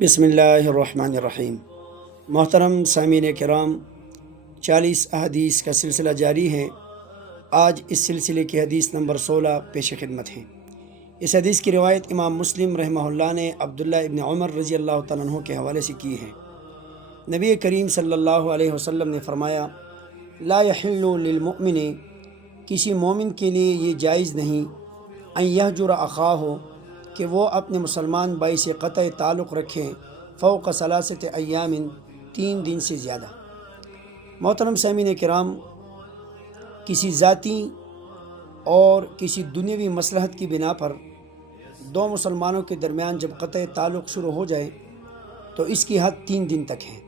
بسم اللہ الرحمن الرحیم۔ محترم سامعین کرام، 40 احادیث کا سلسلہ جاری ہے۔ آج اس سلسلے کی حدیث نمبر 16 پیش خدمت ہے۔ اس حدیث کی روایت امام مسلم رحمہ اللہ نے عبداللہ ابن عمر رضی اللہ تعالیٰ عنہ کے حوالے سے کی ہے۔ نبی کریم صلی اللہ علیہ وسلم نے فرمایا، لا یحل للمؤمن، کسی مومن کے لیے یہ جائز نہیں، ان یہجر اخاہ، کہ وہ اپنے مسلمان بھائی سے قطع تعلق رکھیں، فوق ثلاثۃ ایام، 3 دن سے زیادہ۔ محترم سامعین کرام، کسی ذاتی اور کسی دنیاوی مصلحت کی بنا پر دو مسلمانوں کے درمیان جب قطع تعلق شروع ہو جائے تو اس کی حد 3 دن تک ہے۔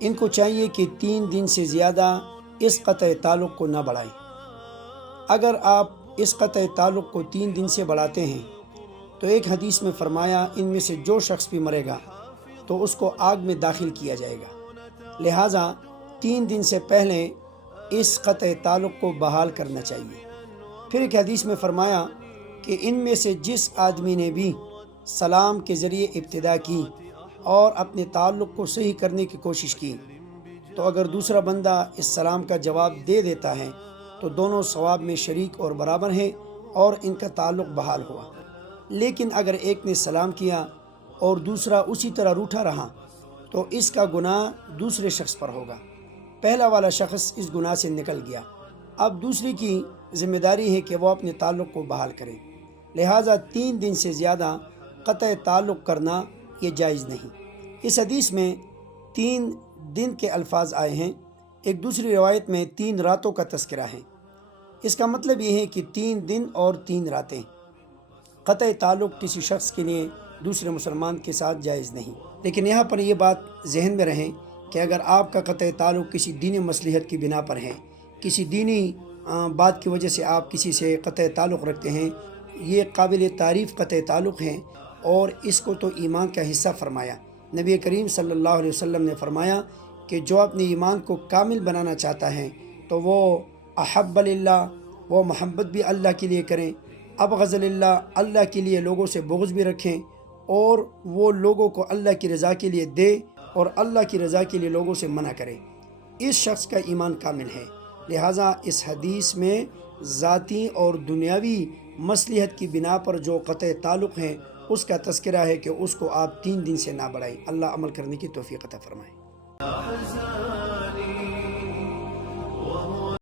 ان کو چاہیے کہ 3 دن سے زیادہ اس قطع تعلق کو نہ بڑھائیں۔ اگر آپ اس قطع تعلق کو 3 دن سے بڑھاتے ہیں تو ایک حدیث میں فرمایا، ان میں سے جو شخص بھی مرے گا تو اس کو آگ میں داخل کیا جائے گا، لہٰذا 3 دن سے پہلے اس قطع تعلق کو بحال کرنا چاہیے۔ پھر ایک حدیث میں فرمایا کہ ان میں سے جس آدمی نے بھی سلام کے ذریعے ابتدا کی اور اپنے تعلق کو صحیح کرنے کی کوشش کی تو اگر دوسرا بندہ اس سلام کا جواب دے دیتا ہے تو دونوں ثواب میں شریک اور برابر ہیں اور ان کا تعلق بحال ہوا۔ لیکن اگر ایک نے سلام کیا اور دوسرا اسی طرح روٹھا رہا تو اس کا گناہ دوسرے شخص پر ہوگا۔ پہلا والا شخص اس گناہ سے نکل گیا، اب دوسری کی ذمہ داری ہے کہ وہ اپنے تعلق کو بحال کرے، لہٰذا 3 دن سے زیادہ قطع تعلق کرنا یہ جائز نہیں۔ اس حدیث میں 3 دن کے الفاظ آئے ہیں، ایک دوسری روایت میں 3 راتوں کا تذکرہ ہے۔ اس کا مطلب یہ ہے کہ 3 دن اور 3 راتیں قطع تعلق کسی شخص کے لیے دوسرے مسلمان کے ساتھ جائز نہیں۔ لیکن یہاں پر یہ بات ذہن میں رہے کہ اگر آپ کا قطع تعلق کسی دینی مصلحت کی بنا پر ہے، کسی دینی بات کی وجہ سے آپ کسی سے قطع تعلق رکھتے ہیں، یہ قابل تعریف قطع تعلق ہے اور اس کو تو ایمان کا حصہ فرمایا۔ نبی کریم صلی اللہ علیہ وسلم نے فرمایا کہ جو اپنے ایمان کو کامل بنانا چاہتا ہے تو وہ احب للہ، وہ محبت بھی اللہ کے لیے کریں، ابغض للہ، اللہ کے لیے لوگوں سے بغض بھی رکھیں، اور وہ لوگوں کو اللہ کی رضا کے لیے دے اور اللہ کی رضا کے لیے لوگوں سے منع کرے۔ اس شخص کا ایمان کامل ہے۔ لہٰذا اس حدیث میں ذاتی اور دنیاوی مصلحت کی بنا پر جو قطع تعلق ہے اس کا تذکرہ ہے کہ اس کو آپ 3 دن سے نہ بڑھائیں۔ اللہ عمل کرنے کی توفیق عطا فرمائے۔